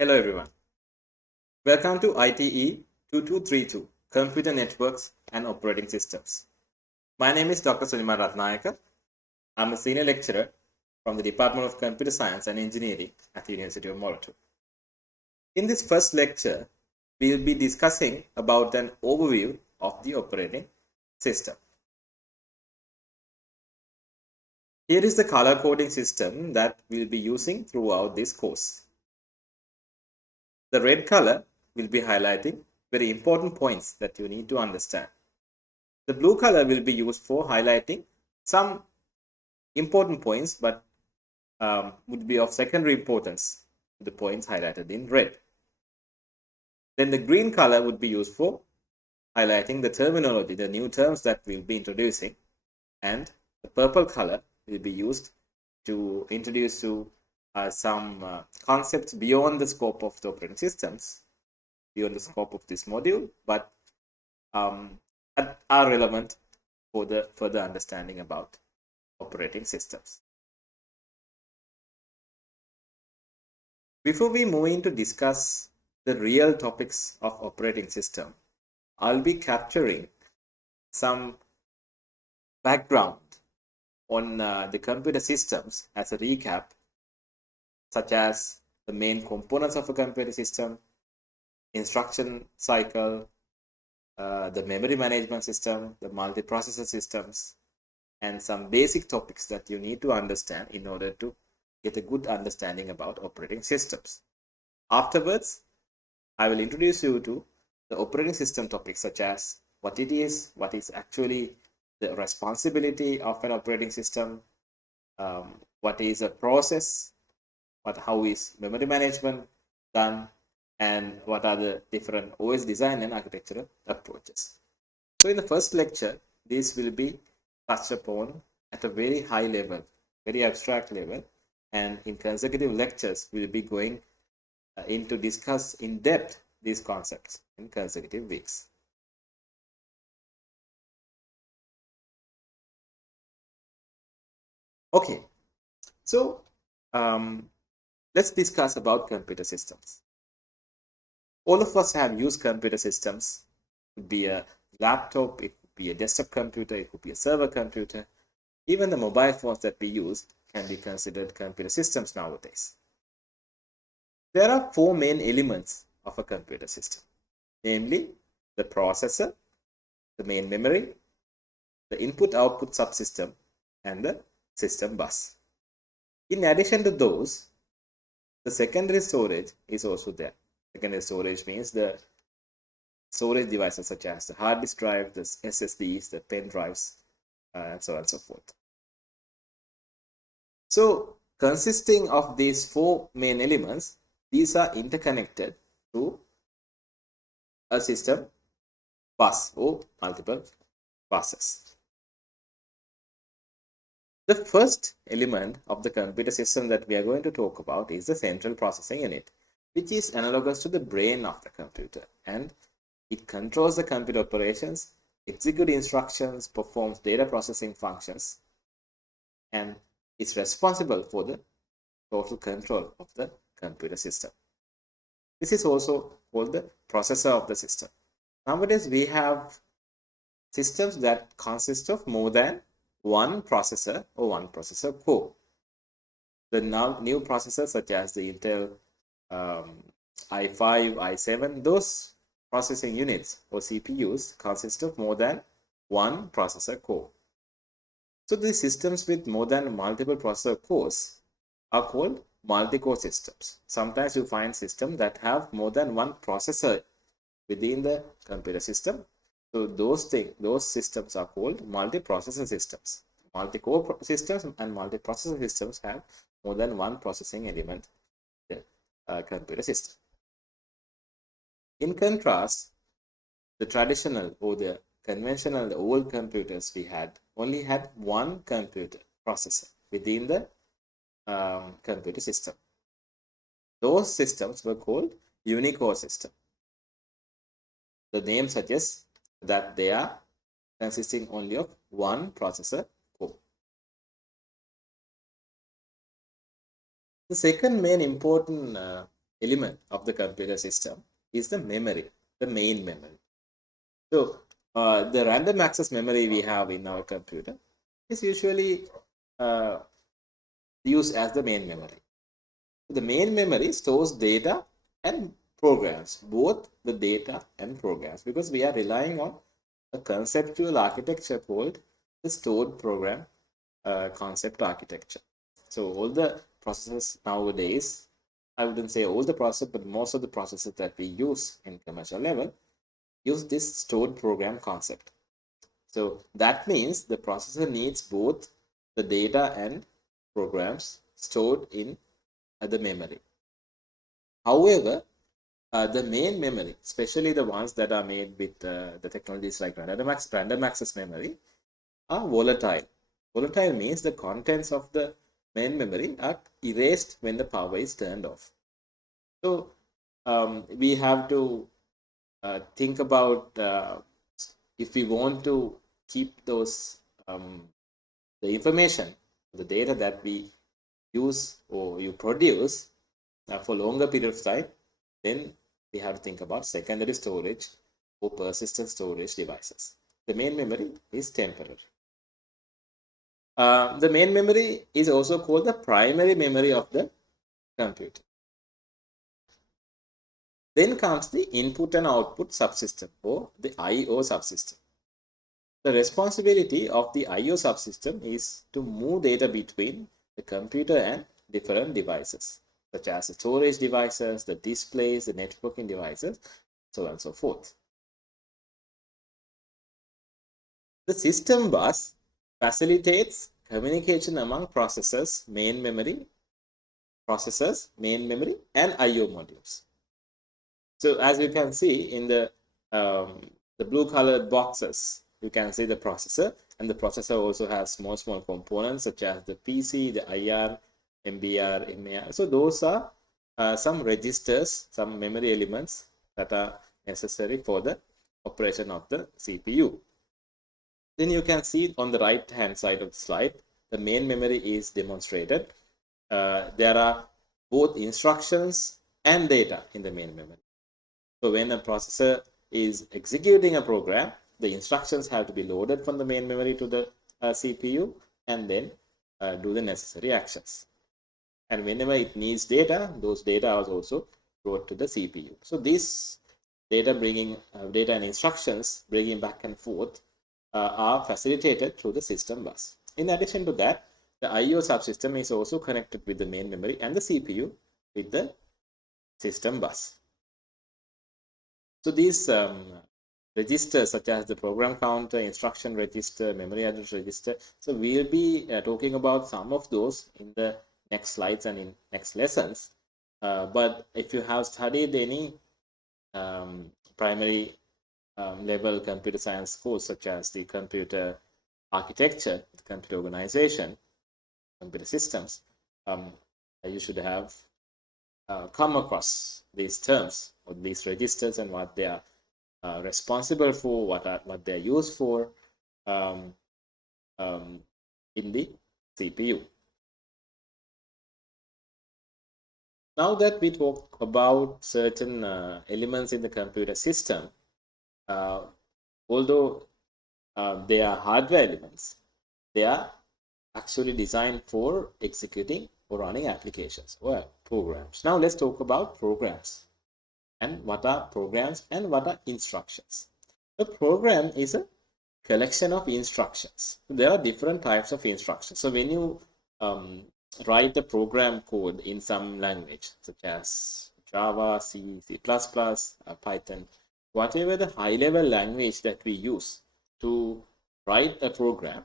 Hello everyone. Welcome to ITE 2232 Computer Networks and Operating Systems. My name is Dr. Sulima Ratnayaka. I'm a senior lecturer from the Department of Computer Science and Engineering at the University of Moratuwa. In this first lecture, we will be discussing about an overview of the operating system. Here is the color coding system that we'll be using throughout this course. The red color will be highlighting very important points that you need to understand. The blue color will be used for highlighting some important points but would be of secondary importance to the points highlighted in red. Then the green color would be used for highlighting the terminology, the new terms that we'll be introducing, and the purple color will be used to introduce to some concepts beyond the scope of the operating systems, beyond the scope of this module, but are relevant for the further understanding about operating systems. Before we move in to discuss the real topics of operating system, I'll be capturing some background on the computer systems as a recap, such as the main components of a computer system, instruction cycle, the memory management system, the multiprocessor systems, and some basic topics that you need to understand in order to get a good understanding about operating systems. Afterwards, I will introduce you to the operating system topics, such as what it is, what is actually the responsibility of an operating system, what is a process, how is memory management done, and what are the different OS design and architectural approaches. So in the first lecture, this will be touched upon at a very high level, very abstract level, and in consecutive lectures, we will be going in to discuss in depth these concepts in consecutive weeks. Okay, so let's discuss about computer systems. All of us have used computer systems. It could be a laptop, it could be a desktop computer, it could be a server computer. Even the mobile phones that we use can be considered computer systems nowadays. There are four main elements of a computer system, namely the processor, the main memory, the input-output subsystem, and the system bus. In addition to those, the secondary storage is also there. Secondary storage means the storage devices such as the hard disk drive, the SSDs, the pen drives, and so on and so forth. So, consisting of these four main elements, these are interconnected to a system bus or multiple buses. The first element of the computer system that we are going to talk about is the central processing unit, which is analogous to the brain of the computer, and it controls the computer operations, executes instructions, performs data processing functions, and is responsible for the total control of the computer system. This is also called the processor of the system. Nowadays, we have systems that consist of more than one processor or one processor core. The new processors such as the Intel i5, i7, those processing units or CPUs consist of more than one processor core. So these systems with more than multiple processor cores are called multi-core systems. Sometimes you find systems that have more than one processor within the computer system. So those systems are called multiprocessor systems. Multi-core systems and multiprocessor systems have more than one processing element in the computer system. In contrast, the traditional or the conventional, the old computers we had only had one computer processor within the computer system. Those systems were called Unicore systems. The name suggests that they are consisting only of one processor core. The second main important element of the computer system is the memory, the main memory. So the random access memory we have in our computer is usually used as the main memory. The main memory stores data and programs, both the data and programs, because we are relying on a conceptual architecture called the stored program concept architecture. So all the processes nowadays, I wouldn't say all the processes, but most of the processes that we use in commercial level use this stored program concept. So that means the processor needs both the data and programs stored in the memory. However, the main memory, especially the ones that are made with the technologies like random access memory, are volatile. Volatile means the contents of the main memory are erased when the power is turned off. So we have to think about if we want to keep those the information, the data that we use or you produce for longer period of time, then we have to think about secondary storage or persistent storage devices. The main memory is temporary. The main memory is also called the primary memory of the computer. Then comes the input and output subsystem, or the I/O subsystem. The responsibility of the I/O subsystem is to move data between the computer and different devices, such as the storage devices, the displays, the networking devices, so on and so forth. The system bus facilitates communication among processors, main memory, and I/O modules. So as you can see in the blue colored boxes, you can see the processor, and the processor also has small components such as the PC, the IR, MBR, MAR. So those are some registers, some memory elements that are necessary for the operation of the CPU. Then you can see on the right hand side of the slide, the main memory is demonstrated. There are both instructions and data in the main memory. So when a processor is executing a program, the instructions have to be loaded from the main memory to the CPU and then do the necessary actions. And whenever it needs data, those data are also brought to the CPU. So this data data and instructions bringing back and forth are facilitated through the system bus. In addition to that, the I/O subsystem is also connected with the main memory and the CPU with the system bus. So these registers such as the program counter, instruction register, memory address register. So we'll be talking about some of those in the next slides and in next lessons. But if you have studied any primary level computer science course such as the computer architecture, the computer organization, computer systems, you should have come across these terms or these registers and what they are responsible for, what they are used for in the CPU. Now that we talk about certain elements in the computer system, although they are hardware elements, they are actually designed for executing or running applications or programs. Now let's talk about programs. And what are programs and what are instructions? A program is a collection of instructions. There are different types of instructions. So when you write a program code in some language, such as Java, C, C++, Python, whatever the high-level language that we use to write a program,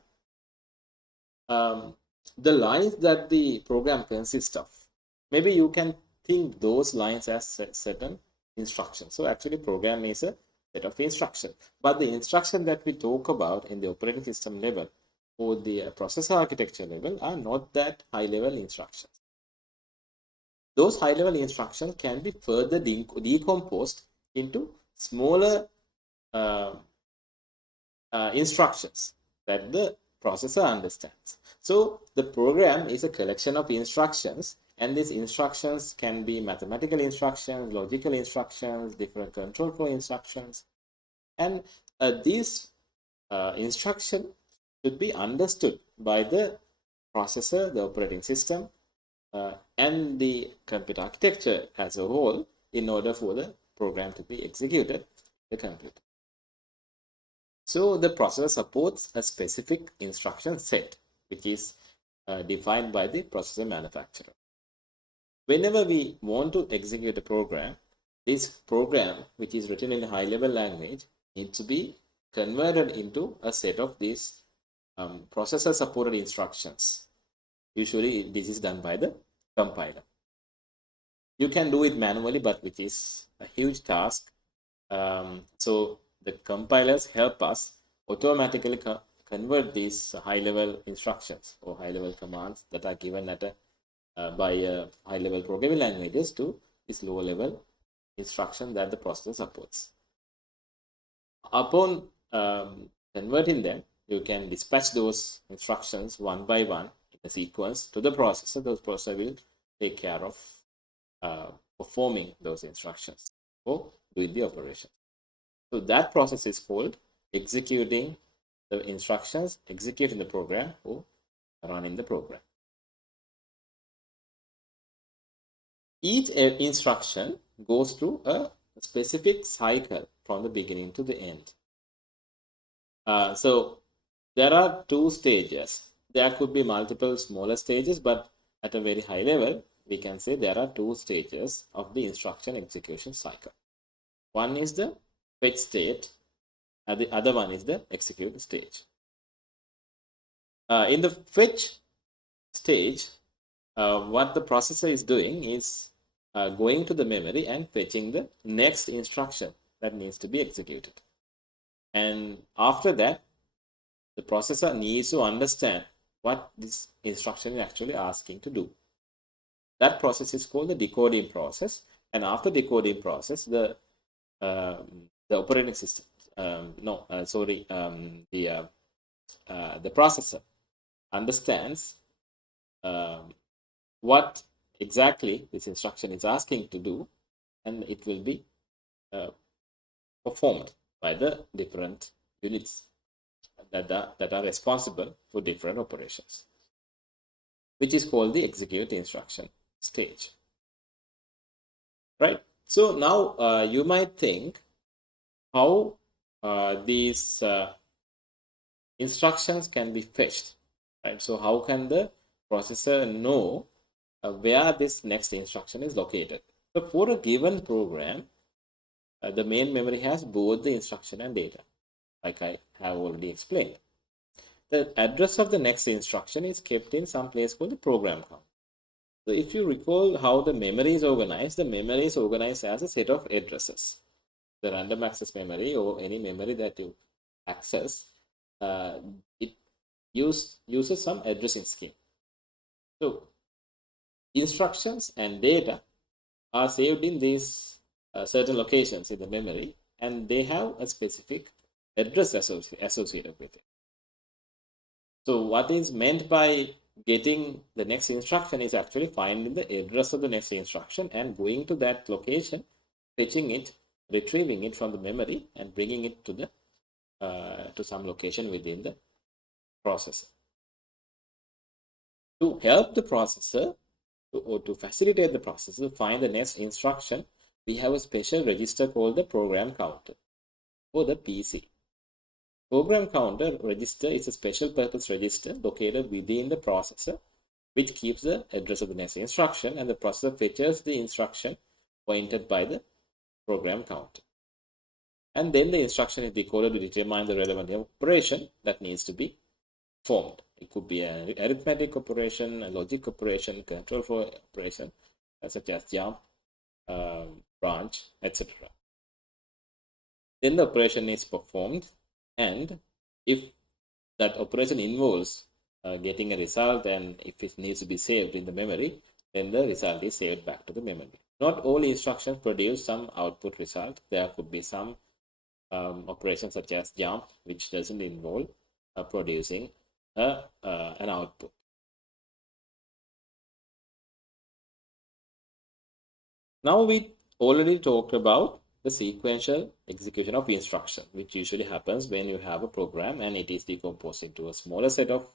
the lines that the program consists of, maybe you can think those lines as certain instructions. So actually program is a set of instructions, but the instruction that we talk about in the operating system level or the processor architecture level are not that high level instructions. Those high level instructions can be further decomposed into smaller instructions that the processor understands. So the program is a collection of instructions And these instructions can be mathematical instructions, logical instructions, different control flow instructions. And these instructions should be understood by the processor, the operating system, and the computer architecture as a whole in order for the program to be executed in the computer. So the processor supports a specific instruction set, which is defined by the processor manufacturer. Whenever we want to execute a program, this program, which is written in a high-level language, needs to be converted into a set of these processor-supported instructions. Usually, this is done by the compiler. You can do it manually, but which is a huge task. So the compilers help us automatically convert these high-level instructions or high-level commands that are given at by high-level programming languages to this lower-level instruction that the processor supports. Upon converting them, you can dispatch those instructions one by one in a sequence to the processor. Those processor will take care of performing those instructions or doing the operation. So that process is called executing the instructions, executing the program, or running the program. Each instruction goes through a specific cycle from the beginning to the end. So there are two stages. There could be multiple smaller stages, but at a very high level, we can say there are two stages of the instruction execution cycle. One is the fetch state, and the other one is the execute stage. In the fetch stage, what the processor is doing is going to the memory and fetching the next instruction that needs to be executed. And after that, the processor needs to understand what this instruction is actually asking to do. That process is called the decoding process. And after decoding process, the operating system, the processor understands what exactly this instruction is asking to do, and it will be performed by the different units that are responsible for different operations, which is called the execute instruction stage. Right? So now you might think how these instructions can be fetched. Right? So how can the processor know where this next instruction is located? So for a given program, the main memory has both the instruction and data, like I have already explained. The address of the next instruction is kept in some place called the program count. So if you recall how the memory is organized as a set of addresses. The random access memory or any memory that you access, it uses some addressing scheme. So instructions and data are saved in these certain locations in the memory, and they have a specific address associated with it. So what is meant by getting the next instruction is actually finding the address of the next instruction and going to that location, fetching it, retrieving it from the memory, and bringing it to the to some location within the processor. To help the processor or to facilitate the processor to find the next instruction, we have a special register called the program counter or the PC. Program counter register is a special purpose register located within the processor, which keeps the address of the next instruction, and the processor fetches the instruction pointed by the program counter. And then the instruction is decoded to determine the relevant operation that needs to be formed. It could be an arithmetic operation, a logic operation, control flow operation, such as jump, branch, etc. Then the operation is performed, and if that operation involves getting a result, and if it needs to be saved in the memory, then the result is saved back to the memory. Not all instructions produce some output result. There could be some operations such as jump, which doesn't involve producing an output. Now we already talked about the sequential execution of instruction, which usually happens when you have a program and it is decomposed into a smaller set of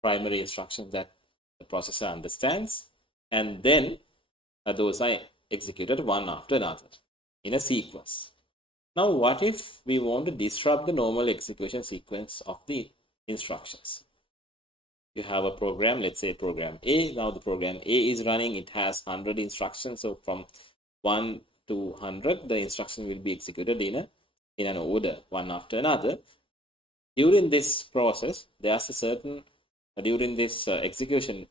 primary instructions that the processor understands, and then those are executed one after another in a sequence. Now, what if we want to disrupt the normal execution sequence of the instructions? You have a program, let's say program A. Now the program A is running, it has 100 instructions. So from 1 to 100, the instruction will be executed in an order, one after another. During this process, there's a certain, during this execution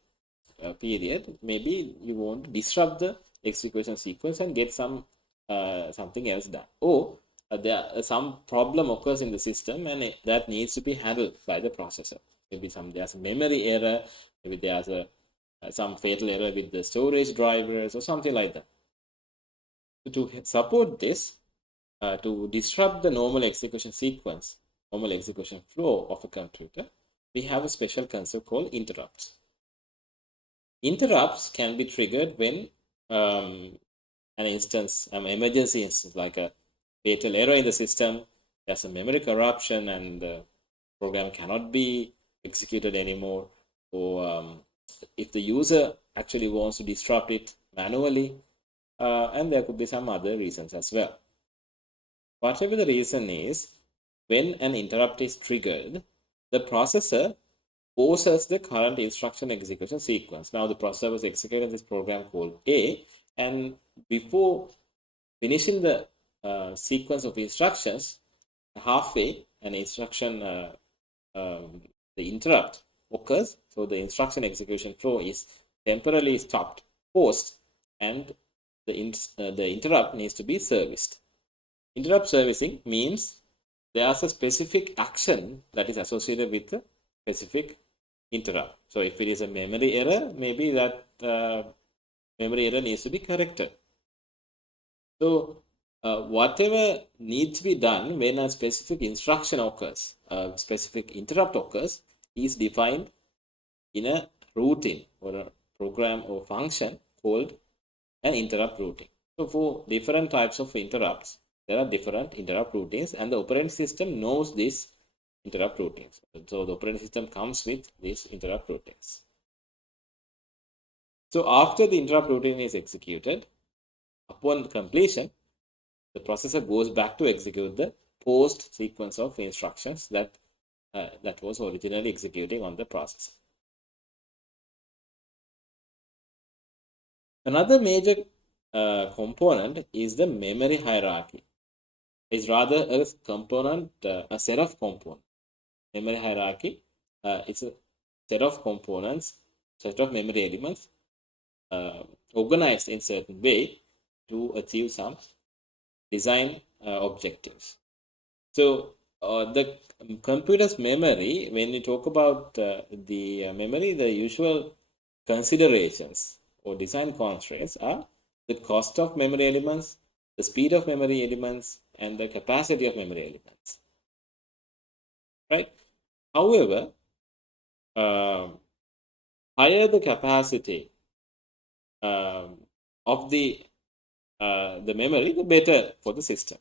period, maybe you want to disrupt the execution sequence and get something else done. Or there some problem occurs in the system and that needs to be handled by the processor. Maybe there's a memory error, maybe there's some fatal error with the storage drivers or something like that. To support this, to disrupt the normal execution sequence, normal execution flow of a computer, we have a special concept called interrupts. Interrupts can be triggered when an emergency instance, like a fatal error in the system, there's a memory corruption and the program cannot be executed anymore, or if the user actually wants to disrupt it manually, and there could be some other reasons as well. Whatever the reason is, when an interrupt is triggered, the processor pauses the current instruction execution sequence. Now the processor was executing this program called A, and before finishing the sequence of instructions, halfway an instruction, the interrupt occurs. So the instruction execution flow is temporarily stopped, paused, and the interrupt needs to be serviced. Interrupt servicing means there's a specific action that is associated with the specific interrupt. So if it is a memory error, maybe that memory error needs to be corrected. So whatever needs to be done when a specific instruction occurs, a specific interrupt occurs, is defined in a routine or a program or function called an interrupt routine. So for different types of interrupts, there are different interrupt routines, and the operating system knows these interrupt routines. So the operating system comes with these interrupt routines. So after the interrupt routine is executed, upon completion, the processor goes back to execute the post sequence of instructions that was originally executing on the processor. Another major component is the memory hierarchy. It's rather a component, a set of components. Memory hierarchy is a set of components, set of memory elements organized in certain way to achieve some design objectives. So the computer's memory, when we talk about the memory, the usual considerations or design constraints are the cost of memory elements, the speed of memory elements, and the capacity of memory elements. Right? However, higher the capacity of the memory, the better for the system.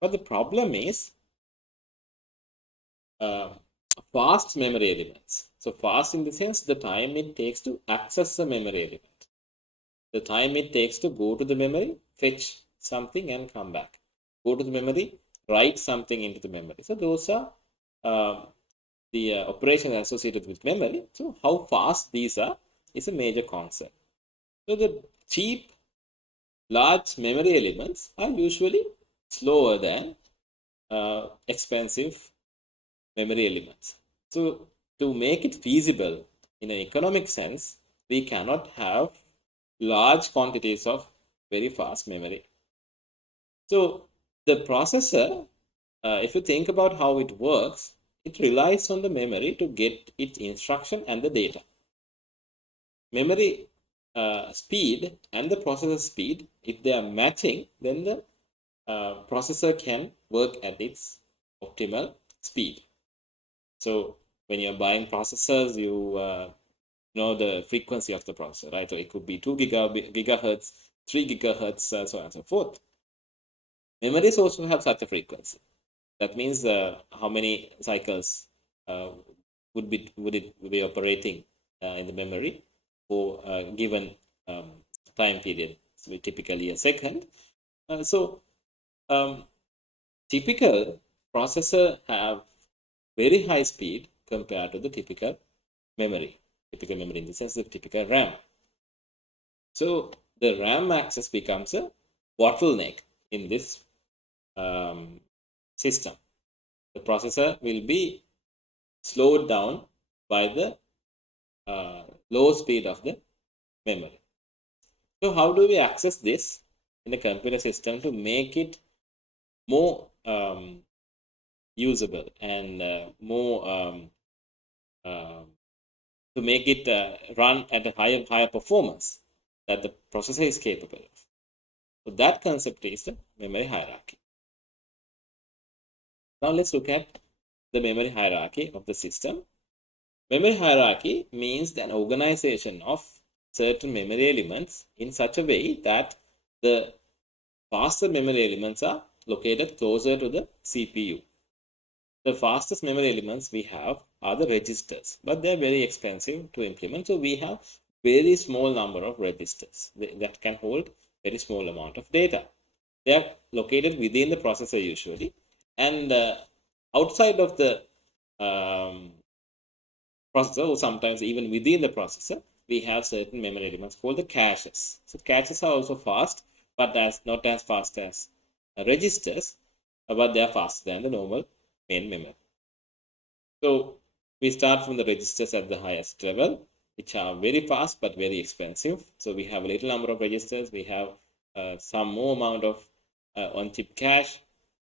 But the problem is fast memory elements. So fast in the sense the time it takes to access a memory element, the time it takes to go to the memory, fetch something and come back, go to the memory, write something into the memory. So those are the operations associated with memory. So how fast these are is a major concern. So the cheap large memory elements are usually slower than expensive memory elements. So to make it feasible in an economic sense, we cannot have large quantities of very fast memory. So the processor, if you think about how it works, it relies on the memory to get its instruction and the data. Memory speed and the processor speed, if they are matching, then the processor can work at its optimal speed. So when you're buying processors, you the frequency of the processor, right? So it could be 2 gigahertz, 3 gigahertz, so on and so forth. Memories also have such a frequency. That means how many cycles would it be operating in the memory for a given time period. So typically a second. Typical processor have very high speed compared to the typical memory. Typical memory in the sense of typical RAM. So the RAM access becomes a bottleneck in this system. The processor will be slowed down by the low speed of the memory. So how do we access this in a computer system to make it more usable and more to make it run at a higher performance that the processor is capable of? So that concept is the memory hierarchy. Now let's look at the memory hierarchy of the system. Memory hierarchy means an organization of certain memory elements in such a way that the faster memory elements are located closer to the CPU. The fastest memory elements we have are the registers, but they are very expensive to implement. So we have very small number of registers that can hold very small amount of data. They are located within the processor usually, and outside of the processor, or sometimes even within the processor, we have certain memory elements called the caches. So caches are also fast, but not as fast as registers, but they are faster than the normal main memory. So we start from the registers at the highest level, which are very fast but very expensive. So we have a little number of registers. We have some more amount of on-chip cache,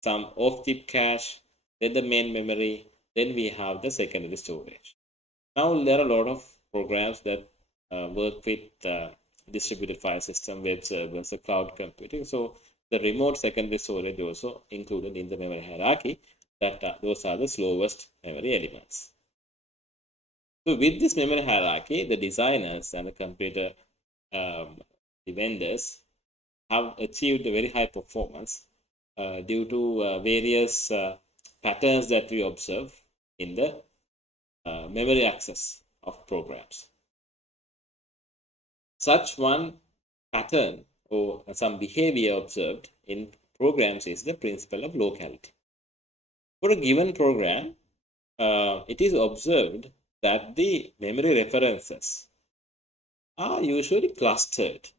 some off-chip cache, then the main memory, then we have the secondary storage. Now there are a lot of programs that work with distributed file system, web servers, cloud computing. So the remote secondary storage also included in the memory hierarchy. Those are the slowest memory elements. So with this memory hierarchy, the designers and the computer the vendors have achieved a very high performance due to various patterns that we observe in the memory access of programs. Such one pattern or some behavior observed in programs is the principle of locality. For a given program, it is observed that the memory references are usually clustered.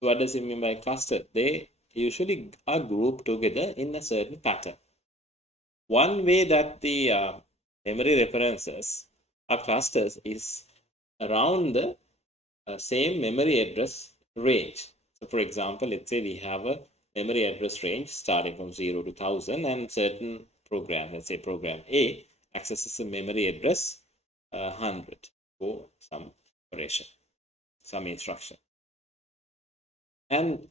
What does it mean by clustered? They usually are grouped together in a certain pattern. One way that the memory references are clusters is around the same memory address range. So for example, let's say we have a memory address range starting from 0 to 1000, and certain program, let's say program A, accesses a memory address 100 for some operation, some instruction. And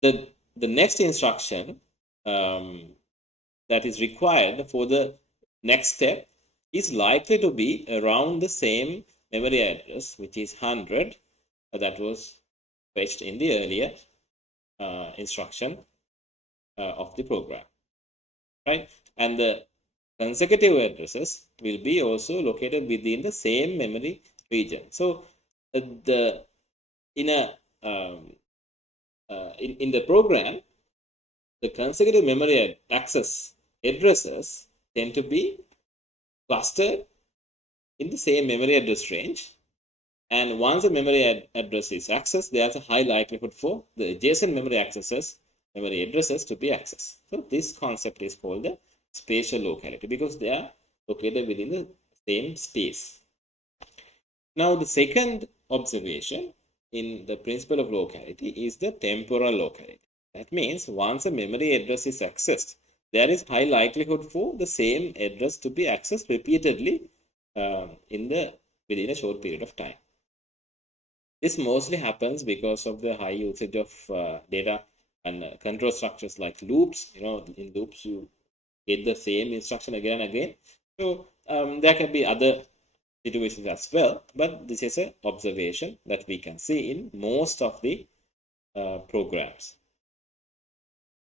the next instruction that is required for the next step is likely to be around the same memory address, which is 100, that was fetched in the earlier instruction of the program, right? And the consecutive addresses will be also located within the same memory region. So in the program, the consecutive memory access addresses tend to be clustered in the same memory address range. And once a memory address is accessed, there is a high likelihood for the adjacent memory addresses to be accessed. So this concept is called the spatial locality because they are located within the same space. Now the second observation in the principle of locality is the temporal locality. That means once a memory address is accessed, there is high likelihood for the same address to be accessed repeatedly within a short period of time. This mostly happens because of the high usage of data and control structures like loops. In loops you get the same instruction again and again. So there can be other situations as well, but this is an observation that we can see in most of the programs.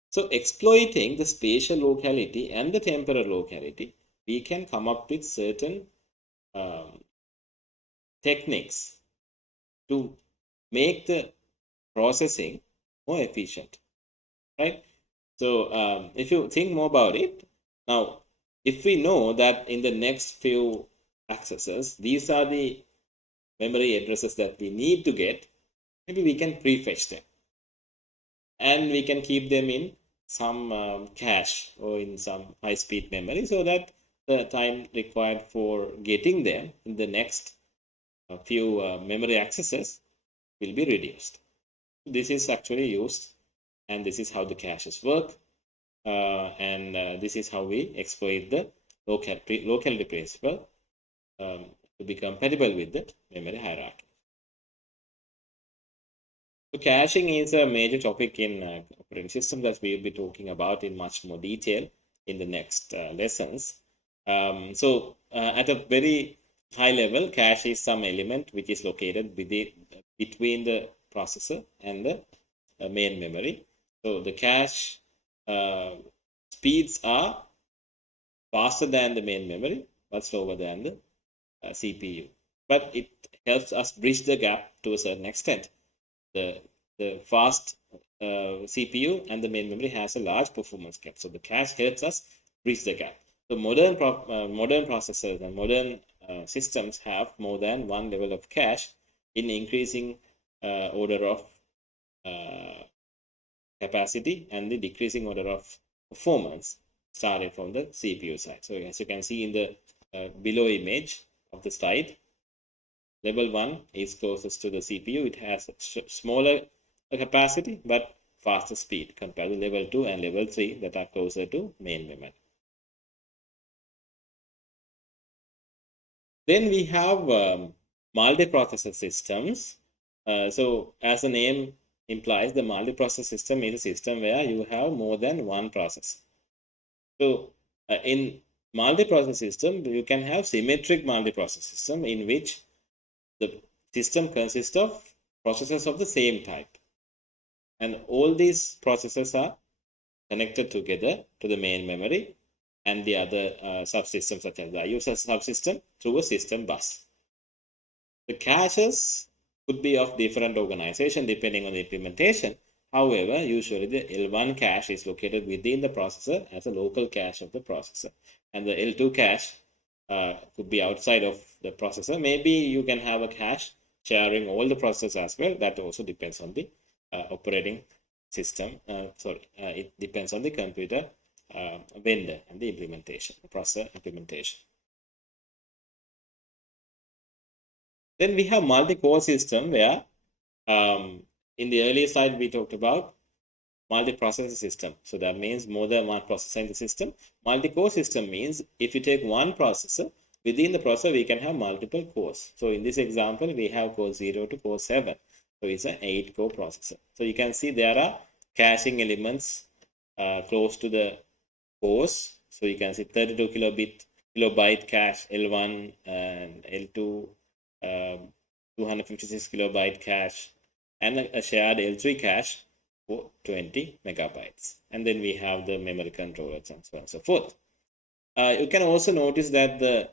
So exploiting the spatial locality and the temporal locality, we can come up with certain techniques to make the processing more efficient, right? So if you think more about it, now if we know that in the next few accesses, these are the memory addresses that we need to get, maybe we can prefetch them and we can keep them in some cache or in some high-speed memory, so that the time required for getting them in the next few memory accesses will be reduced. This is actually used, and this is how the caches work, and this is how we exploit the locality principle to be compatible with the memory hierarchy. So caching is a major topic in operating systems that we will be talking about in much more detail in the next lessons. At a very high level, cache is some element which is located between the processor and the main memory. So the cache speeds are faster than the main memory, but slower than the CPU. But it helps us bridge the gap to a certain extent. The fast CPU and the main memory has a large performance gap. So the cache helps us bridge the gap. So modern processors and modern systems have more than one level of cache in increasing order of capacity and the decreasing order of performance starting from the CPU side. So as you can see in the below image of the slide, level 1 is closest to the CPU. It has a smaller capacity but faster speed compared to level 2 and level 3 that are closer to main memory. Then we have multiprocessor systems. So as the name implies, the multiprocessor system is a system where you have more than one processor. So in multiprocessor system, you can have symmetric multiprocessor system in which the system consists of processors of the same type, and all these processors are connected together to the main memory and the other subsystems such as the user subsystem through a system bus. The caches could be of different organization depending on the implementation. However, usually the L1 cache is located within the processor as a local cache of the processor, and the L2 cache could be outside of the processor. Maybe you can have a cache sharing all the processors as well. That also depends on the operating system. It depends on the computer vendor and the implementation, the processor implementation. Then we have multi-core system where in the earlier slide we talked about multiprocessor system. So that means more than one processor in the system. Multi-core system means if you take one processor, within the processor we can have multiple cores. So in this example, we have core 0 to core 7. So it's an 8-core processor. So you can see there are caching elements close to the cores. So you can see 32 kilobyte cache L1 and L2, 256 kilobyte cache, and a shared L3 cache for 20 megabytes. And then we have the memory controllers and so on and so forth. You can also notice that the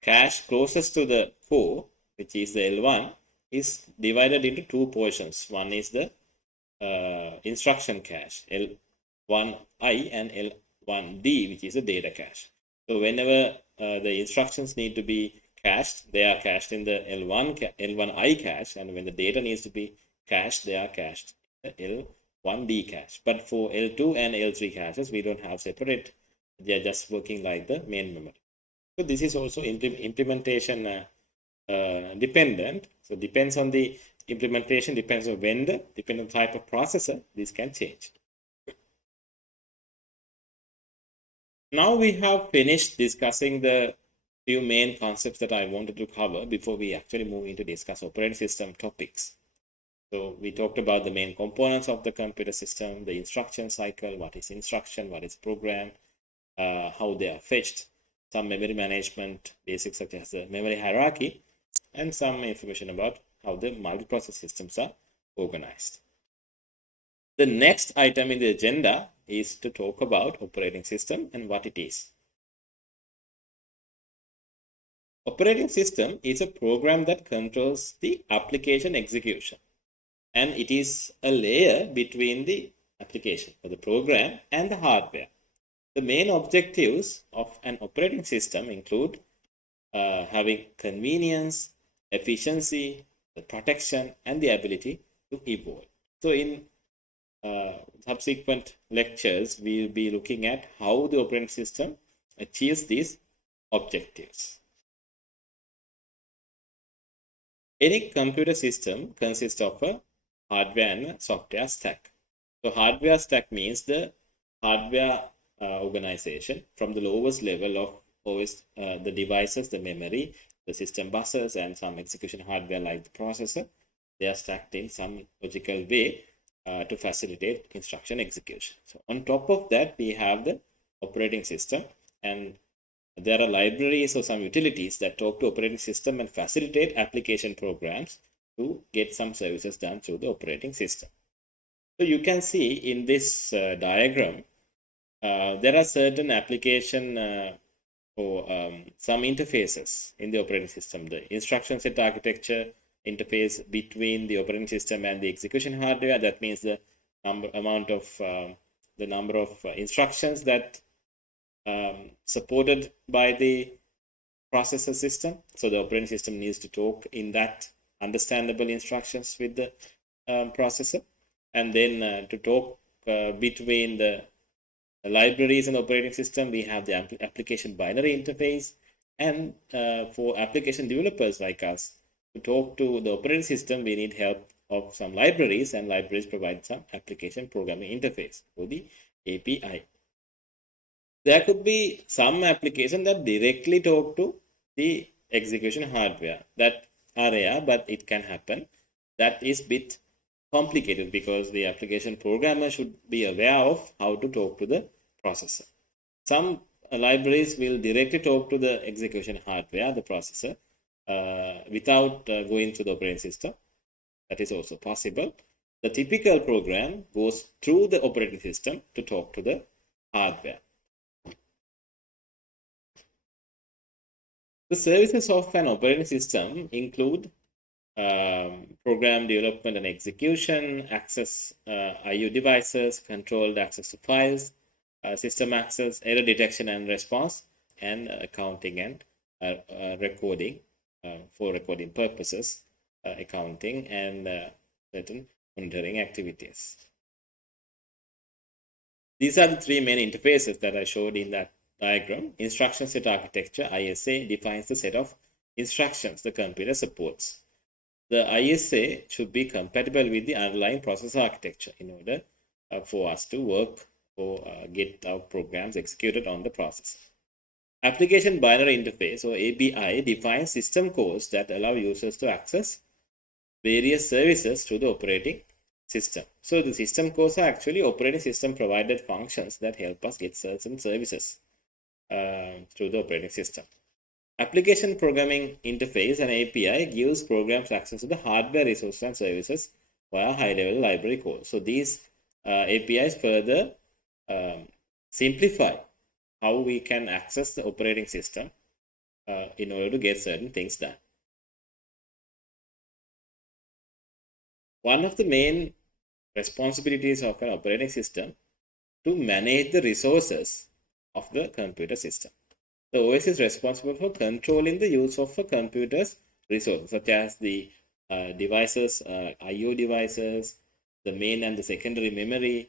cache closest to the core, which is the L1, is divided into two portions. One is the instruction cache, L1I, and L1D, which is a data cache. So whenever the instructions need to be cached, they are cached in the L1I cache, and when the data needs to be cached, they are cached in the L1D cache. But for L2 and L3 caches, we don't have separate. They are just working like the main memory. So this is also implementation dependent. So depends on the implementation, depends on vendor, depends on type of processor, this can change. Now we have finished discussing the few main concepts that I wanted to cover before we actually move into discuss operating system topics. So we talked about the main components of the computer system, the instruction cycle, what is instruction, what is program, how they are fetched. some memory management basics such as the memory hierarchy, and some information about how the multiprocessor systems are organized. The next item in the agenda is to talk about operating system and what it is. Operating system is a program that controls the application execution, and it is a layer between the application or the program and the hardware. The main objectives of an operating system include having convenience, efficiency, the protection, and the ability to evolve. So in subsequent lectures, we will be looking at how the operating system achieves these objectives. Any computer system consists of a hardware and a software stack. So hardware stack means the hardware organization from the lowest level of OS, the devices, the memory, the system buses, and some execution hardware like the processor. They are stacked in some logical way to facilitate instruction execution. So on top of that, we have the operating system, and there are libraries or some utilities that talk to operating system and facilitate application programs to get some services done through the operating system. So you can see in this diagram, there are certain application or some interfaces in the operating system. The instruction set architecture interface between the operating system and the execution hardware. That means the number of instructions that supported by the processor system. So the operating system needs to talk in that understandable instructions with the processor, and then to talk between the libraries and operating system, we have the application binary interface, and for application developers like us to talk to the operating system, we need help of some libraries, and libraries provide some application programming interface or the API. There could be some application that directly talk to the execution hardware that are rare, but it can happen. That is a bit complicated because the application programmer should be aware of how to talk to the processor. Some libraries will directly talk to the execution hardware, the processor, without going to the operating system. That is also possible. The typical program goes through the operating system to talk to the hardware. The services of an operating system include program development and execution, access IO devices, controlled access to files, system access, error detection and response, and accounting and recording for recording purposes, accounting and certain monitoring activities. These are the three main interfaces that I showed in that diagram. Instruction set architecture, ISA, defines the set of instructions the computer supports. The ISA should be compatible with the underlying processor architecture in order for us to work or get our programs executed on the processor. Application binary interface or ABI defines system calls that allow users to access various services through the operating system. So the system calls are actually operating system provided functions that help us get certain services through the operating system. Application programming interface and API gives programs access to the hardware resources and services via high-level library calls. So these APIs further simplify how we can access the operating system in order to get certain things done. One of the main responsibilities of an operating system to manage the resources of the computer system. The OS is responsible for controlling the use of a computer's resources, such as the devices, IO devices, the main and the secondary memory,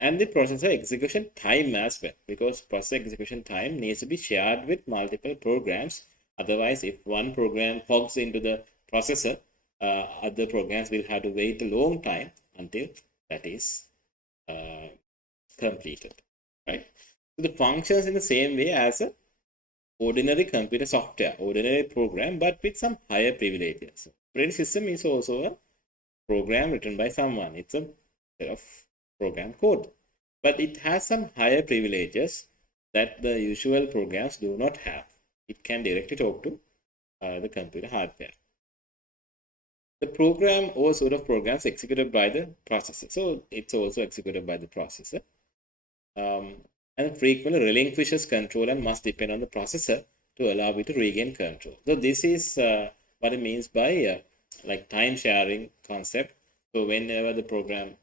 and the processor execution time as well, because processor execution time needs to be shared with multiple programs. Otherwise, if one program hogs into the processor, other programs will have to wait a long time until that is completed, right? So the functions in the same way as a ordinary computer software, ordinary program, but with some higher privileges. Operating system is also a program written by someone. It's a set of program code, but it has some higher privileges that the usual programs do not have. It can directly talk to the computer hardware. The program or sort of programs executed by the processor. So it's also executed by the processor. And frequently relinquishes control and must depend on the processor to allow it to regain control. So this is what it means by like time sharing concept. So whenever the program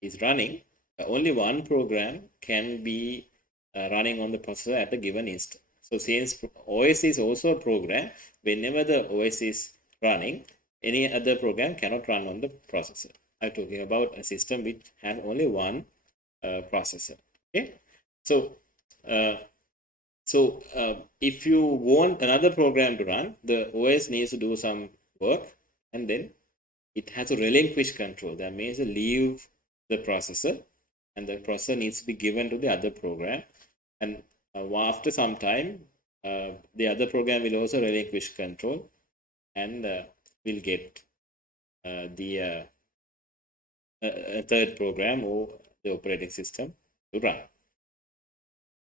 is running, only one program can be running on the processor at a given instant. So since OS is also a program, whenever the OS is running, any other program cannot run on the processor. I'm talking about a system which has only one processor. Okay, so if you want another program to run, the OS needs to do some work, and then it has to relinquish control. That means leave the processor, and the processor needs to be given to the other program. And after some time, the other program will also relinquish control, and will get the a third program or the operating system to run.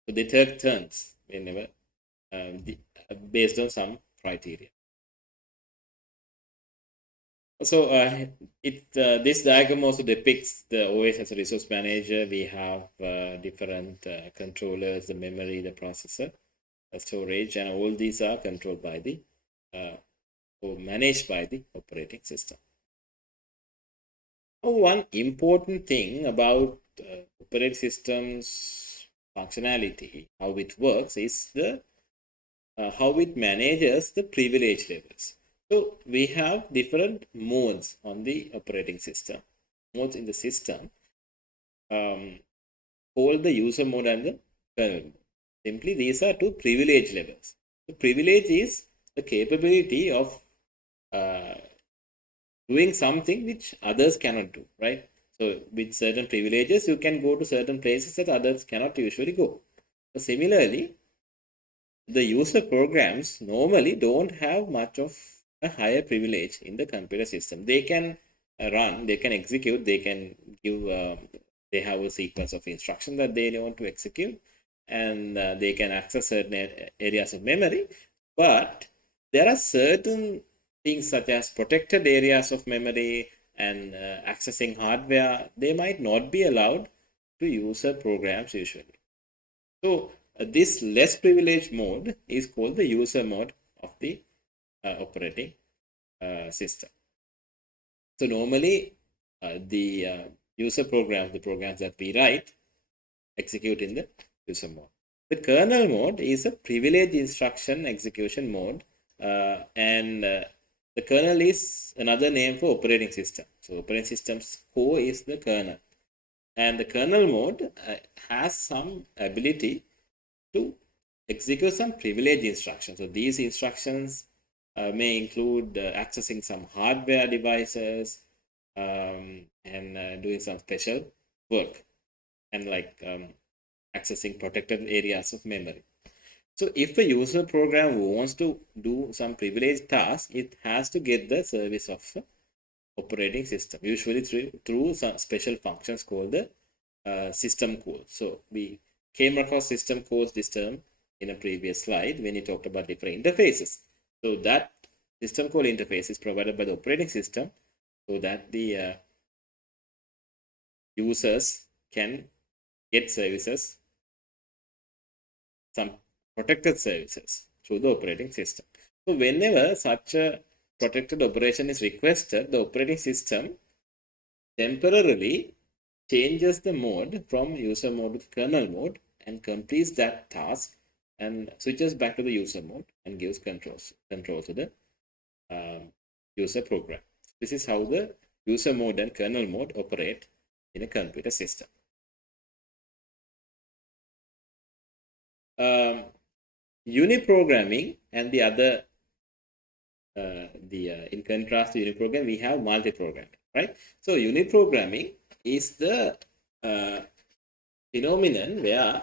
So they take turns whenever based on some criteria. So this diagram also depicts the OS as a resource manager. We have different controllers, the memory, the processor, the storage, and all these are controlled by the or managed by the operating system. One important thing about operating systems functionality, how it works, is the how it manages the privilege levels. So we have different modes on the operating system. Modes in the system called the user mode and the kernel mode. Simply, these are two privilege levels. The privilege is the capability of doing something which others cannot do, right? So with certain privileges, you can go to certain places that others cannot usually go. So similarly, the user programs normally don't have much of a higher privilege in the computer system. They can run, they can execute, they can give, they have a sequence of instructions that they want to execute, and they can access certain areas of memory. But there are certain things such as protected areas of memory and accessing hardware, they might not be allowed to user programs usually. So this less privileged mode is called the user mode of the operating system. So normally the user programs, the programs that we write, execute in the user mode. The kernel mode is a privileged instruction execution mode, and the kernel is another name for operating system. So operating system's core is the kernel, and the kernel mode has some ability to execute some privileged instructions. So these instructions may include accessing some hardware devices and doing some special work, and like accessing protected areas of memory. So if a user program wants to do some privileged task, it has to get the service of operating system, usually through some special functions called the system call. So we came across system calls this term in a previous slide when we talked about different interfaces. So that system call interface is provided by the operating system so that the users can get services, some protected services through the operating system. So whenever such a protected operation is requested, the operating system temporarily changes the mode from user mode to kernel mode and completes that task and switches back to the user mode and gives control to the user program. This is how the user mode and kernel mode operate in a computer system. Uniprogramming and the other, in contrast to uniprogramming, we have multiprogramming, right? So uniprogramming is the phenomenon where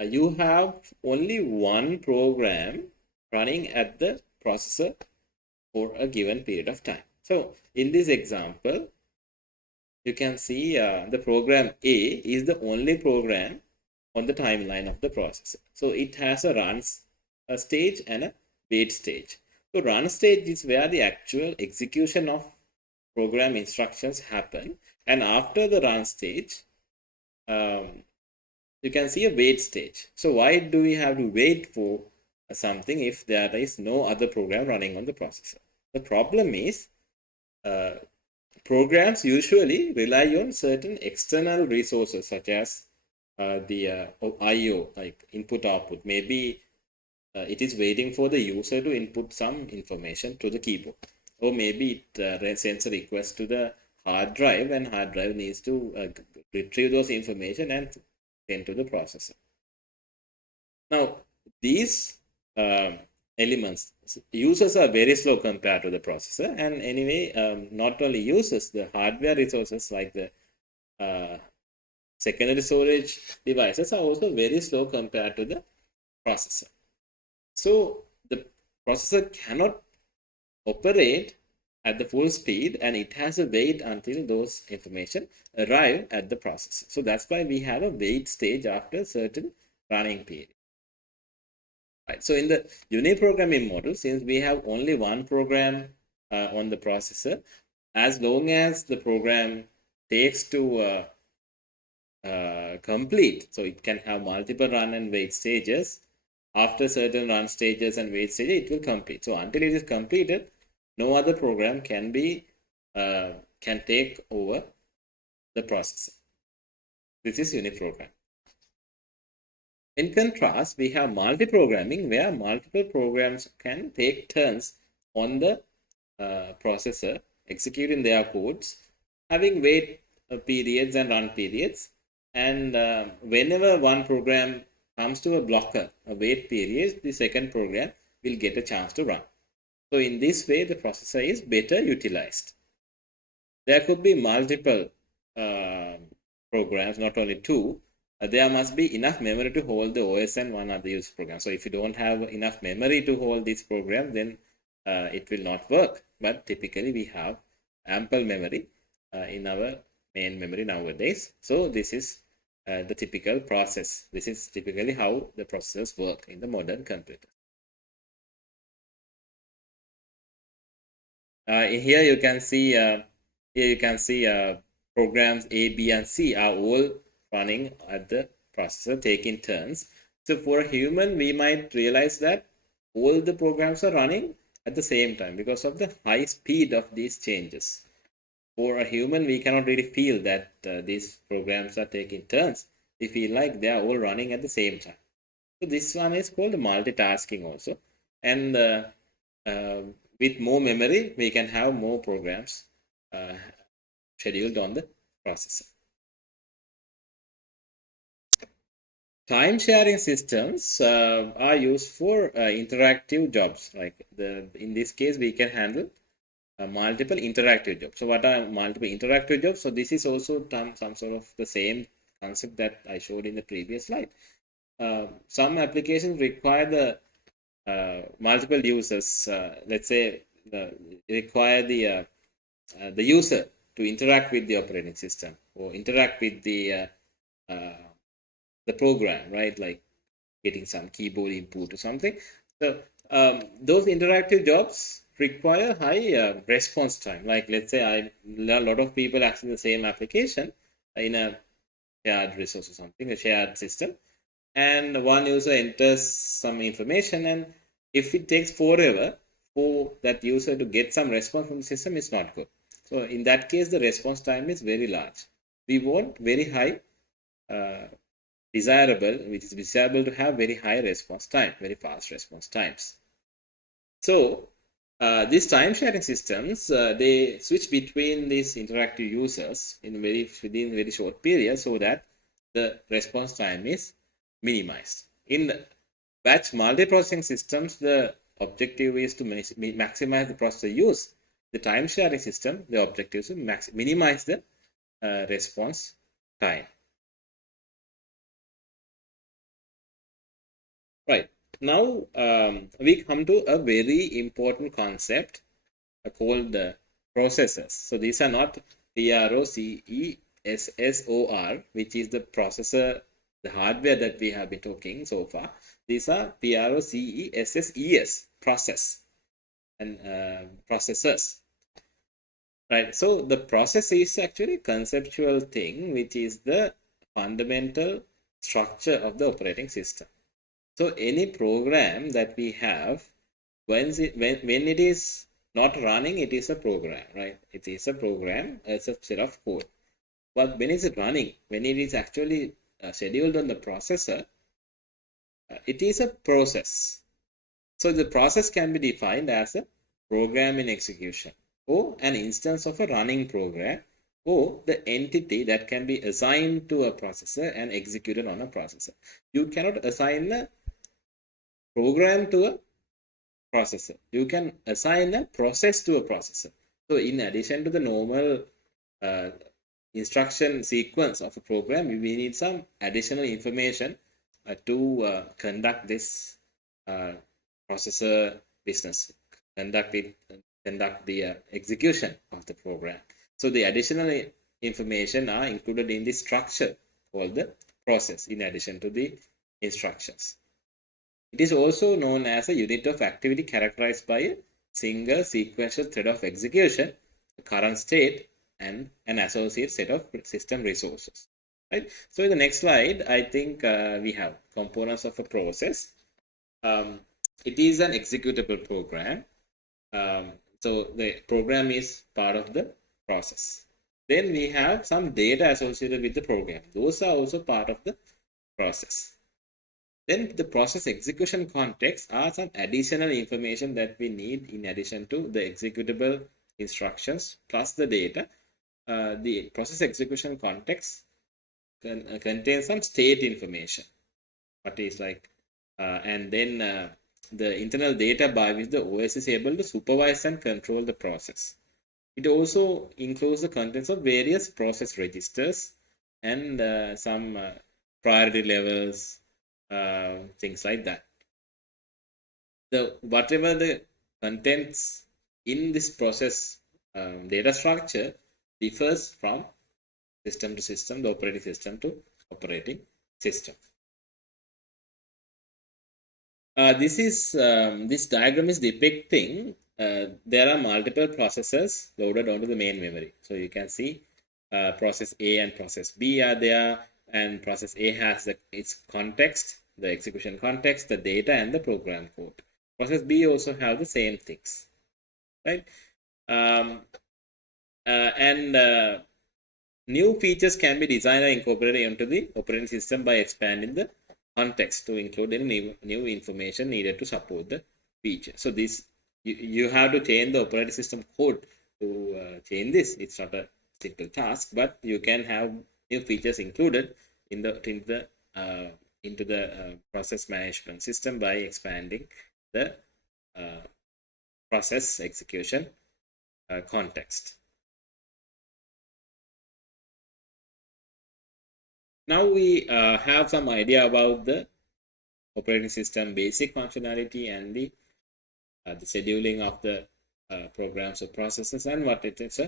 you have only one program running at the processor for a given period of time. So in this example, you can see the program A is the only program on the timeline of the processor. So it has a run stage and a wait stage. So run stage is where the actual execution of program instructions happen, and after the run stage, you can see a wait stage. So why do we have to wait for something if there is no other program running on the processor? The problem is programs usually rely on certain external resources such as the IO, like input output. Maybe it is waiting for the user to input some information to the keyboard, or maybe it sends a request to the hard drive, and hard drive needs to retrieve those information and send to the processor. Now these elements, users are very slow compared to the processor, and anyway, not only users, the hardware resources like the secondary storage devices are also very slow compared to the processor. So the processor cannot operate at the full speed, and it has to wait until those information arrive at the processor. So that's why we have a wait stage after a certain running period. Right. So in the uniprogramming model, since we have only one program on the processor, as long as the program takes to complete, so it can have multiple run and wait stages. After certain run stages and wait stages, it will complete. So until it is completed, no other program can take over the processor. This is uniprogramming. In contrast, we have multiprogramming, where multiple programs can take turns on the processor executing their codes, having wait periods and run periods. And whenever one program comes to a blocker, a wait period, the second program will get a chance to run. So in this way, the processor is better utilized. There could be multiple programs, not only two. There must be enough memory to hold the OS and one other user program. So if you don't have enough memory to hold this program, then it will not work. But typically we have ample memory in our main memory nowadays. So this is the typical process. This is typically how the processors work in the modern computer. Here you can see programs A, B, and C are all running at the processor, taking turns. So for a human, we might realize that all the programs are running at the same time because of the high speed of these changes. For a human, we cannot really feel that these programs are taking turns. We feel like they are all running at the same time. So this one is called multitasking also. And with more memory, we can have more programs scheduled on the processor. Time sharing systems are used for interactive jobs. Like in this case, we can handle multiple interactive jobs. So what are multiple interactive jobs? So this is also some sort of the same concept that I showed in the previous slide. Some applications require the multiple users. Let's say require the user to interact with the operating system or interact with the program, right? Like getting some keyboard input or something. So those interactive jobs require high response time. Like let's say a lot of people access the same application in a shared resource or something, a shared system, and one user enters some information, and if it takes forever for that user to get some response from the system, it's not good. So in that case, the response time is very large. We want very high desirable, which is desirable to have very high response time, very fast response times. So these time sharing systems, they switch between these interactive users within very short period, so that the response time is minimized. In batch multiprocessing systems, the objective is to maximize the processor use. The time sharing system, the objective is to minimize the response time. Right. Now we come to a very important concept called the processors. So these are not PROCESSOR, which is the processor the hardware that we have been talking so far, these are PROCESSES, process and processors. Right. So the process is actually a conceptual thing, which is the fundamental structure of the operating system. So any program that we have, when it is not running, it is a program, right? It is a program, it's a set of code. But when it's running, when it is actually scheduled on the processor, it is a process. So the process can be defined as a program in execution, or an instance of a running program, or the entity that can be assigned to a processor and executed on a processor. You cannot assign a program to a processor. You can assign a process to a processor. So in addition to the normal instruction sequence of a program, we need some additional information to conduct this processor business, conduct the execution of the program. So the additional information are included in the structure called the process, in addition to the instructions. It is also known as a unit of activity characterized by a single sequential thread of execution, the current state, and an associated set of system resources. Right. So in the next slide, I think we have components of a process. It is an executable program. So the program is part of the process. Then we have some data associated with the program. Those are also part of the process. Then the process execution context are some additional information that we need in addition to the executable instructions plus the data. The process execution context contains some state information. What is like, and then the internal data by which the OS is able to supervise and control the process. It also includes the contents of various process registers and some priority levels, things like that. Whatever the contents in this process data structure differs from system to system, the operating system to operating system. This diagram is depicting there are multiple processors loaded onto the main memory. So you can see process A and process B are there, and process A has its context, the execution context, the data, and the program code. Process B also have the same things, right? New features can be designed and incorporated into the operating system by expanding the context to include any new information needed to support the feature. So this you have to change the operating system code to change this. It's not a simple task, but you can have new features included into the process management system by expanding the process execution context. Now we have some idea about the operating system basic functionality and the scheduling of the programs or processes and what it is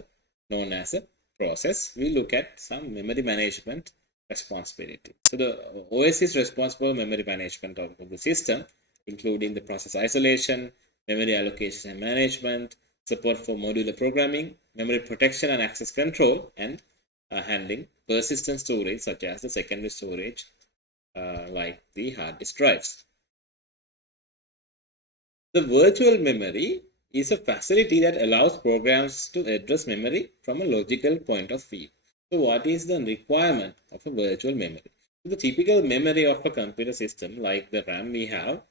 known as a process. We look at some memory management responsibility. So the OS is responsible for memory management of the system, including the process isolation, memory allocation and management, support for modular programming, memory protection and access control, and handling persistent storage such as the secondary storage like the hard disk drives. The virtual memory is a facility that allows programs to address memory from a logical point of view. So what is the requirement of a virtual memory? So the typical memory of a computer system like the RAM we have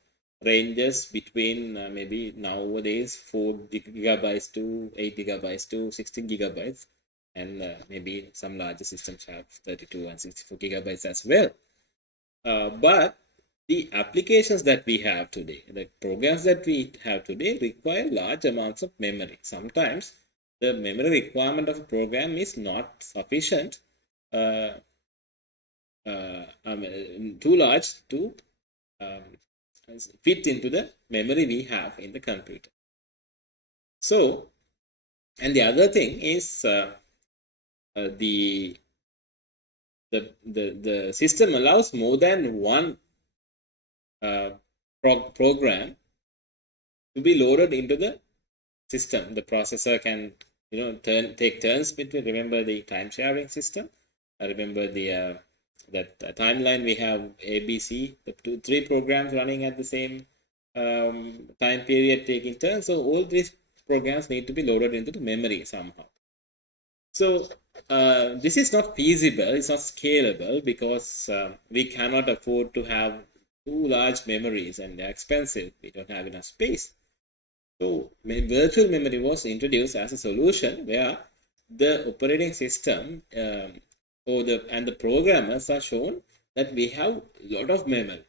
ranges between maybe nowadays 4 gigabytes to 8 gigabytes to 16 gigabytes, and maybe some larger systems have 32 and 64 gigabytes as well. But the applications that we have today, the programs that we have today require large amounts of memory. Sometimes the memory requirement of a program is not sufficient, too large to fit into the memory we have in the computer. So, and the other thing is the the system allows more than one program to be loaded into the system. The processor can take turns between. Remember the time sharing system. I remember the that timeline. We have ABC, the three programs running at the same time period taking turns. So all these programs need to be loaded into the memory somehow. So this is not feasible, it's not scalable, because we cannot afford to have too large memories, and they're expensive. We don't have enough space. So virtual memory was introduced as a solution where the operating system and the programmers are shown that we have a lot of memory,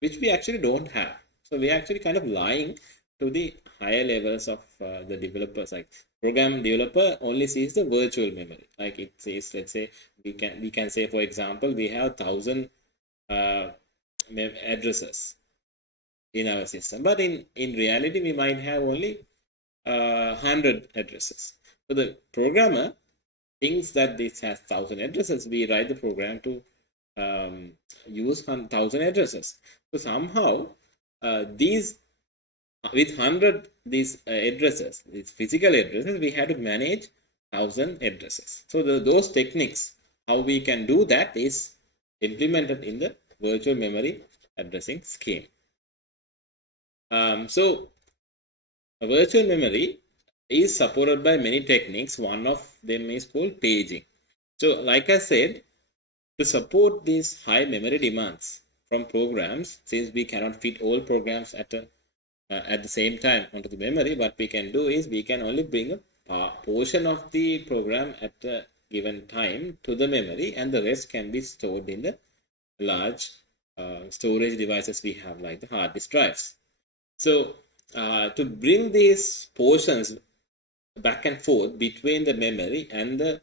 which we actually don't have. So we are actually kind of lying to the higher levels of the developers. Like program developer only sees the virtual memory. Like it says, let's say we can say, for example, we have 1,000 addresses in our system, but in reality we might have only 100 addresses. So the programmer thinks that this has 1,000 addresses. We write the program to use 1,000 addresses. So somehow these with 100 these addresses, these physical addresses, we have to manage 1,000 addresses. So those techniques, how we can do that, is implemented in the virtual memory addressing scheme. So a virtual memory is supported by many techniques. One of them is called paging. So like I said, to support these high memory demands from programs, since we cannot fit all programs at the same time onto the memory, what we can do is we can only bring a portion of the program at a given time to the memory, and the rest can be stored in the large storage devices we have, like the hard disk drives. So to bring these portions back and forth between the memory and the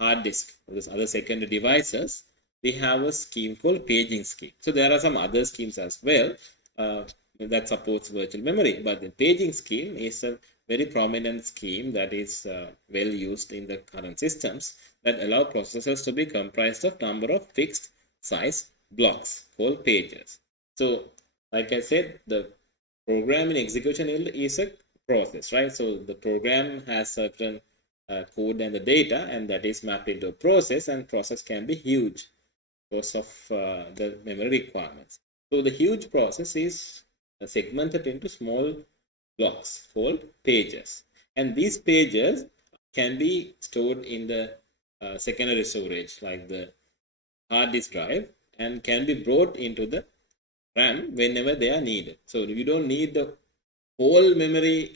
hard disk, or these other secondary devices, we have a scheme called paging scheme. So there are some other schemes as well that supports virtual memory, but the paging scheme is a very prominent scheme that is well used in the current systems, that allow processors to be comprised of number of fixed size blocks called pages. So like I said, the program in execution is a process, right? So the program has certain code and the data, and that is mapped into a process, and process can be huge because of the memory requirements. So the huge process is segmented into small blocks called pages, and these pages can be stored in the secondary storage, like the hard disk drive, and can be brought into the RAM whenever they are needed. So you don't need the whole memory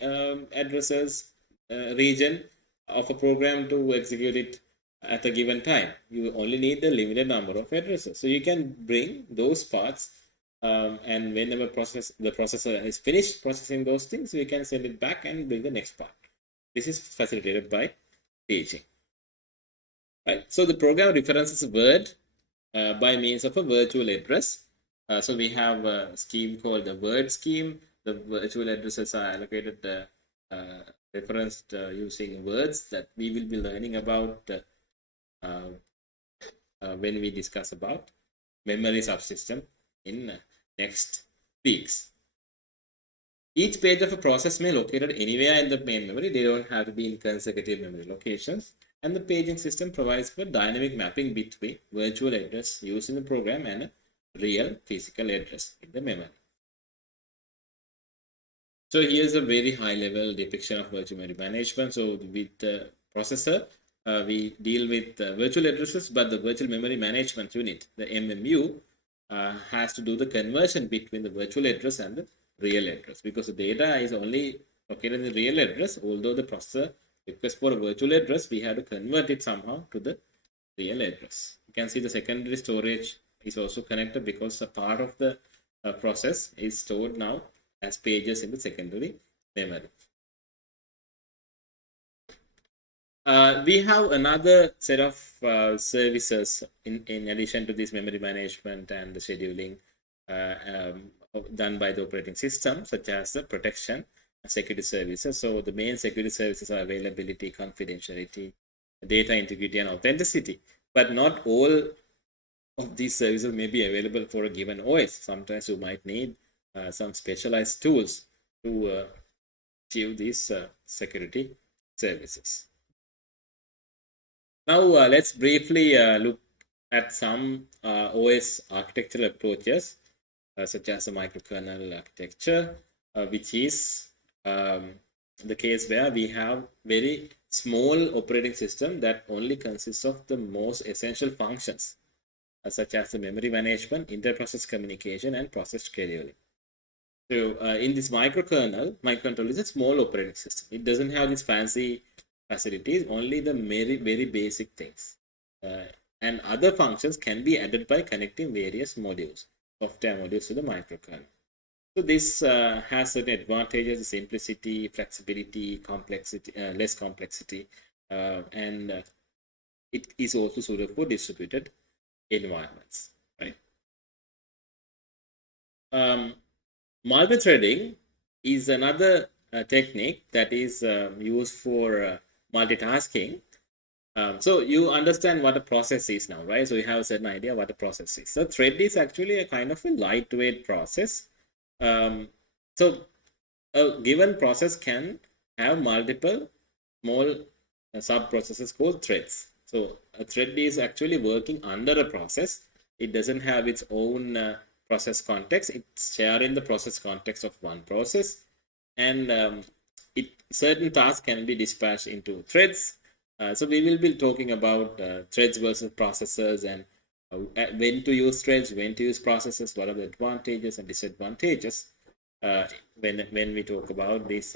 addresses region of a program to execute it at a given time. You only need the limited number of addresses. So you can bring those parts, and whenever the processor is finished processing those things, we can send it back and bring the next part. This is facilitated by paging. Right. So the program references a word by means of a virtual address. So we have a scheme called the word scheme. The virtual addresses are allocated referenced using words that we will be learning about when we discuss about memory subsystem in next weeks. Each page of a process may be located anywhere in the main memory. They don't have to be in consecutive memory locations. And the paging system provides for dynamic mapping between virtual address used in the program and a real physical address in the memory. So here's a very high level depiction of virtual memory management. So with the processor, we deal with virtual addresses, but the virtual memory management unit, the MMU, has to do the conversion between the virtual address and the real address, because the data is only located in the real address. Although the processor requests for a virtual address, we have to convert it somehow to the real address. You can see the secondary storage is also connected, because a part of the process is stored now as pages in the secondary memory. We have another set of services in addition to this memory management and the scheduling done by the operating system, such as the protection and security services. So the main security services are availability, confidentiality, data integrity, and authenticity. But not all of these services may be available for a given OS. Sometimes you might need some specialized tools to achieve these security services. Now let's briefly look at some OS architectural approaches such as the microkernel architecture, which is the case where we have very small operating system that only consists of the most essential functions such as the memory management, inter-process communication, and process scheduling. So in this microcontroller is a small operating system. It doesn't have these fancy facilities, only the very basic things. And other functions can be added by connecting various modules, software modules to the microkernel. So this has certain advantages: simplicity, flexibility, complexity, less complexity, and it is also suitable for distributed environments. Right. Multithreading is another technique that is used for multitasking. So you understand what a process is now, right? So you have a certain idea what a process is. So thread is actually a kind of a lightweight process. So a given process can have multiple small sub-processes called threads. So a thread is actually working under a process. It doesn't have its own process context. It's sharing the process context of one process, and certain tasks can be dispatched into threads. So we will be talking about threads versus processors, and when to use threads, when to use processors, what are the advantages and disadvantages when we talk about this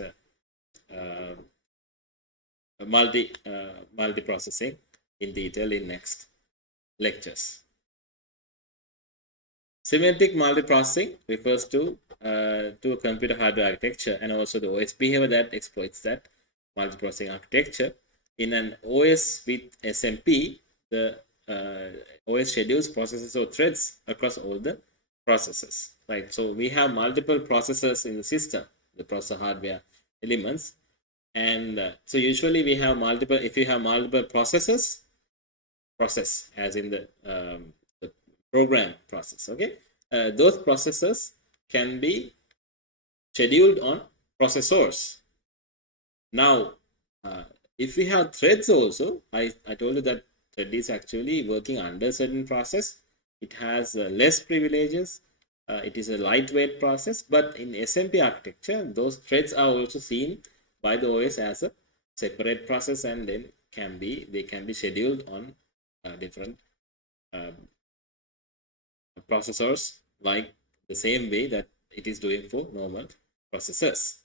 multiprocessing in detail in next lectures. Symmetric multiprocessing refers to a computer hardware architecture and also the OS behavior that exploits that multiprocessing architecture. In an OS with SMP, the OS schedules processes or threads across all the processes, right? So we have multiple processors in the system, the processor hardware elements, and so usually we have multiple. If you have multiple processes, process as in the program process, okay, those processors can be scheduled on processors. Now, if we have threads also, I told you that thread is actually working under a certain process. It has less privileges. It is a lightweight process, but in SMP architecture, those threads are also seen by the OS as a separate process, and then they can be scheduled on different processors, like the same way that it is doing for normal processors.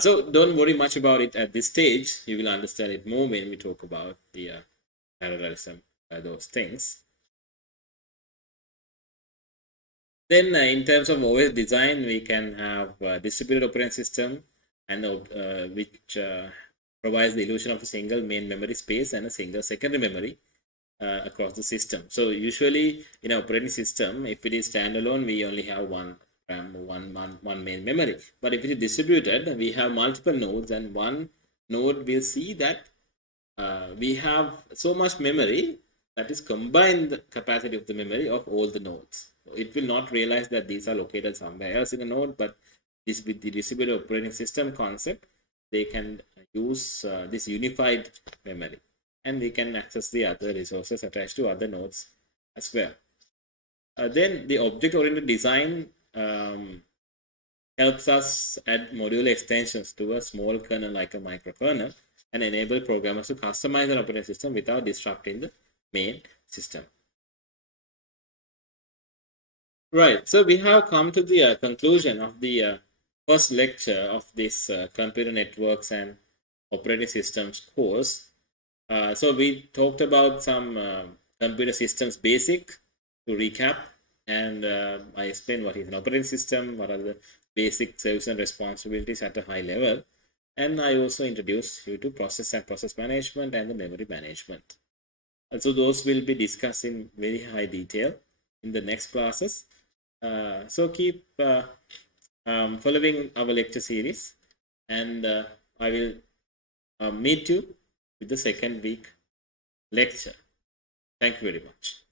So don't worry much about it at this stage. You will understand it more when we talk about the parallelism, those things. Then in terms of OS design, we can have a distributed operating system, and which provides the illusion of a single main memory space and a single secondary memory across the system. So usually in an operating system, if it is standalone, we only have one RAM, one main memory. But if it is distributed, we have multiple nodes, and one node will see that we have so much memory that is combined capacity of the memory of all the nodes. So it will not realize that these are located somewhere else in a node, but this with the distributed operating system concept, they can use this unified memory, and we can access the other resources attached to other nodes as well. Then the object-oriented design helps us add modular extensions to a small kernel like a microkernel and enable programmers to customize an operating system without disrupting the main system. Right, so we have come to the conclusion of the first lecture of this computer networks and operating systems course. So we talked about some computer systems basic to recap, and I explained what is an operating system, what are the basic service and responsibilities at a high level, and I also introduced you to process and process management and the memory management. So those will be discussed in very high detail in the next classes. So keep following our lecture series, and I will meet you with the second week lecture. Thank you very much.